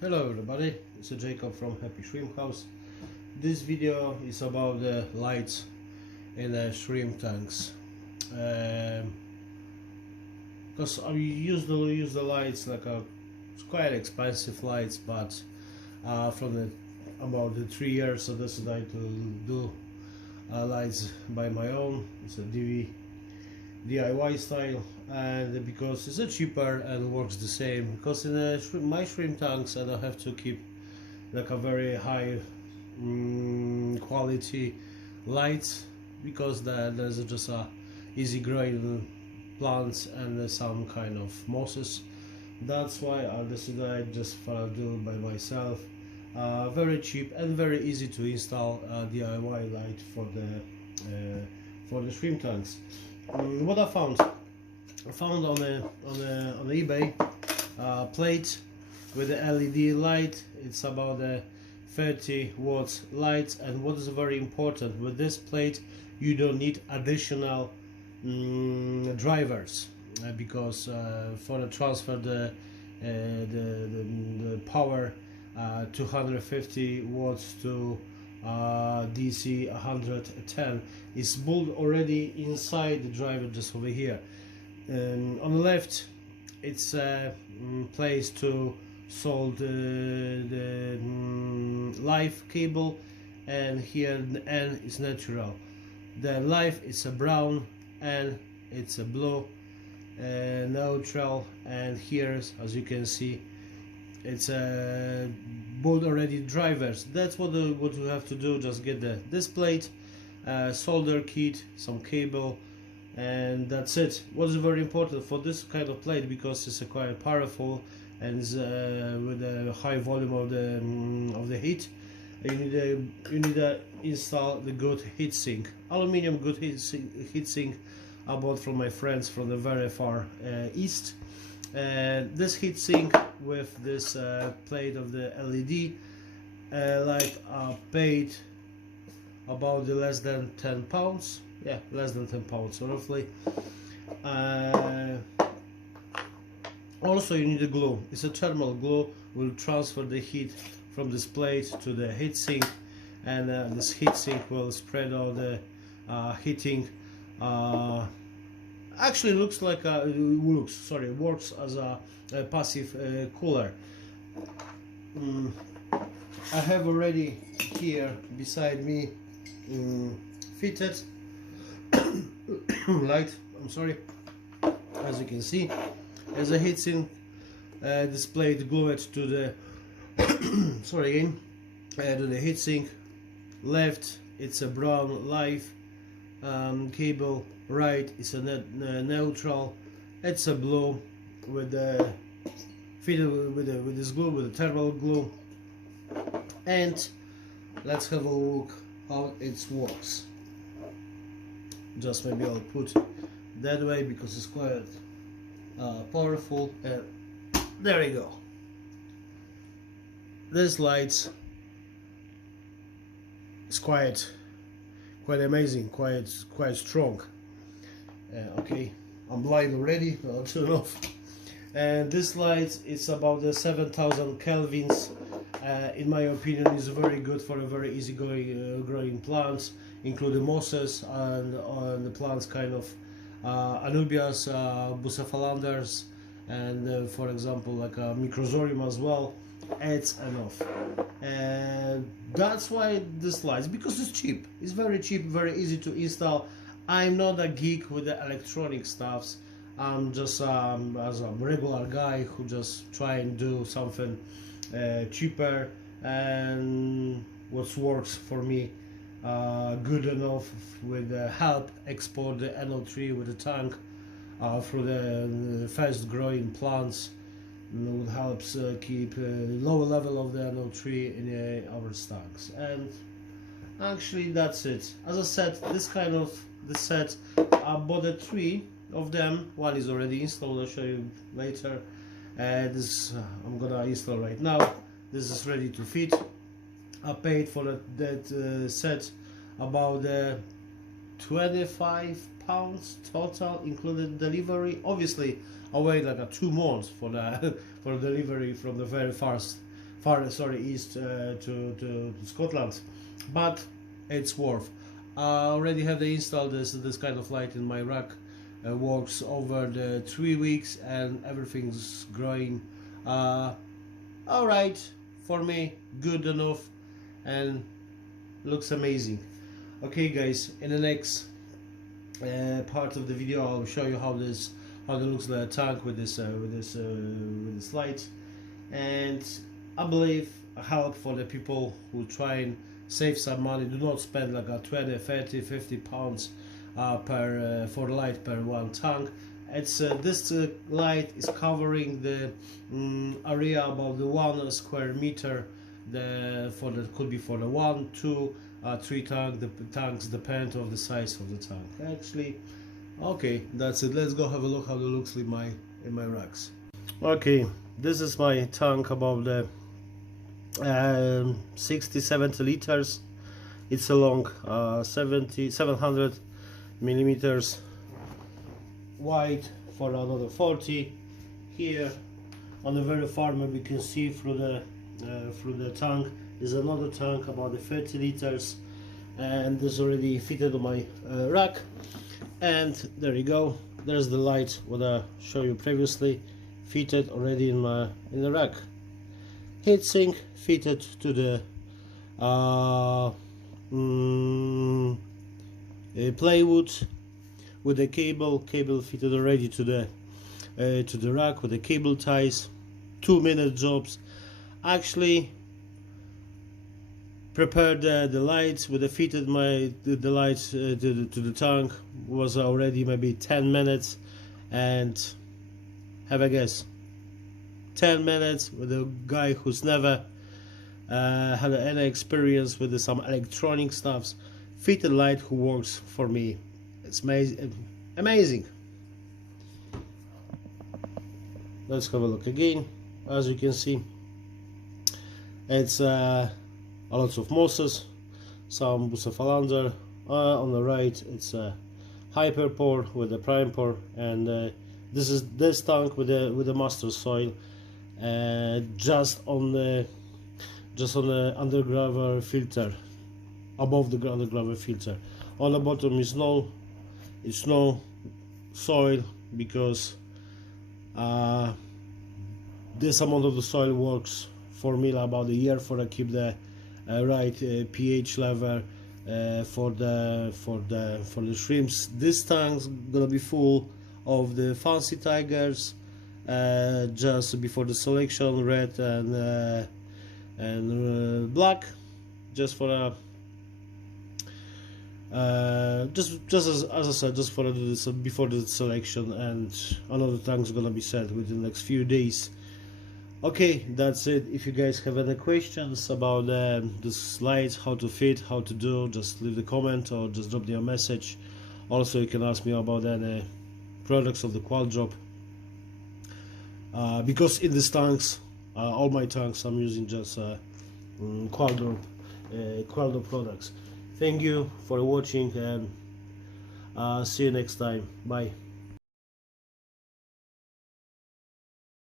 Hello everybody, it's Jacob from Happy Shrimp House. This video is about the lights in the shrimp tanks. Because I usually use the lights it's quite expensive lights, but from about the 3 years I decided to do lights by my own. It's a DIY style, and because it's cheaper and works the same, because in my shrimp tanks I don't have to keep like a very high quality lights, because there's just a easy growing plants and some kind of mosses. That's why I decided just do by myself. Very cheap and very easy to install DIY light for the shrimp tanks. What I found on the eBay plate with the LED light. It's about a 30 watts light, and what is very important with this plate, you don't need additional drivers, because for the transfer the power 250 watts to DC 110 is built already inside the driver, just over here. On the left it's a place to solder the live cable, and here the N is natural. The live is a brown and it's a blue neutral, and here, as you can see, it's a both already drivers. That's what you have to do. Just get this plate, solder kit, some cable, and that's it. What is very important for this kind of plate, because it's quite powerful and with a high volume of the heat, you need to install the good heat sink, aluminium good heat sink. I bought from my friends from the very far east. This heat sink with this plate of the LED light paid about less than 10 pounds. Yeah, less than 10 pounds, so roughly. Also you need a glue. It's a thermal glue, will transfer the heat from this plate to the heat sink, and this heat sink will spread all the heating. Actually looks like works as a passive cooler. I have already here beside me fitted light. I'm sorry. As you can see, as a heatsink displayed, glue it to the sorry again, to the heatsink. Left it's a brown live cable, right it's a neutral, it's a blue with the fitted with this glue, with the thermal glue. And let's have a look how it works. Just maybe I'll put that way because it's quite powerful, and there we go. This light is quite amazing, quite strong. Okay, I'm blind already, I'll turn off. And this light is about the 7000 kelvins. In my opinion, is very good for a very easy growing plants, including mosses and the plants kind of Anubias, Bucephalanders, and for example like a Microzorium as well. It's enough, and that's why this lights, because it's cheap. It's very cheap, very easy to install. I'm not a geek with the electronic stuffs. I'm just as a regular guy who just try and do something cheaper and what works for me good enough, with help export the NO3 with the tank through the fast growing plants. It helps keep lower level of the NO3 in our stocks. And actually that's it. As I said, this set, I bought 3 of them. One is already installed, I'll show you later. This I'm gonna install right now. This is ready to fit. I paid for that set about 25 pounds total, included delivery. Obviously I wait like 2 months for the for delivery from the very east to Scotland, but it's worth. I already have installed this kind of light in my rack. Works over the 3 weeks and everything's growing alright for me, good enough, and looks amazing. Okay guys, in the next part of the video I'll show you how it looks like a tank with this light, and I believe a help for the people who try and save some money. Do not spend like a 20, 30, 50 pounds for light per one tank. It's this light is covering the area about the 1 square meter. Could be for the 1, 2, 3 tank. The tanks depend on the size of the tank. Actually, okay, that's it. Let's go have a look how it looks in my racks. Okay, this is my tank about the 60-70 liters. It's a long 700 millimeters wide for another 40. Here on the very far we can see through the tank is another tank about the 30 liters, and this already fitted on my rack. And there you go, there's the light what I showed you previously, fitted already in the rack. Heatsink fitted to the plywood with the cable fitted already to the rack with the cable ties. 2-minute jobs. Actually prepared the lights with the fitted the lights to the tank was already maybe 10 minutes, and have a guess, 10 minutes with a guy who's never had any experience with some electronic stuffs. Fitted light who works for me. It's amazing. Let's have a look again. As you can see, it's a lot of mosses, some Bucephalandra. On the right, it's a Hyperpore with a Primepore, and this tank with the master soil, just on the underground filter, above the underground filter. On the bottom is no soil, because this amount of the soil works for me about a year for I keep the right pH level for the shrimps. This tank's gonna be full of the fancy tigers, just before the selection, red and black, just for a just as I said, just for before the selection, and another tank's gonna be set within the next few days. Okay, that's it. If you guys have any questions about the slides, how to fit, how to do, just leave the comment or just drop me a message. Also, you can ask me about any products of the QualDrop, because in these tanks, all my tanks, I'm using just QualDrop products. Thank you for watching, and see you next time. Bye.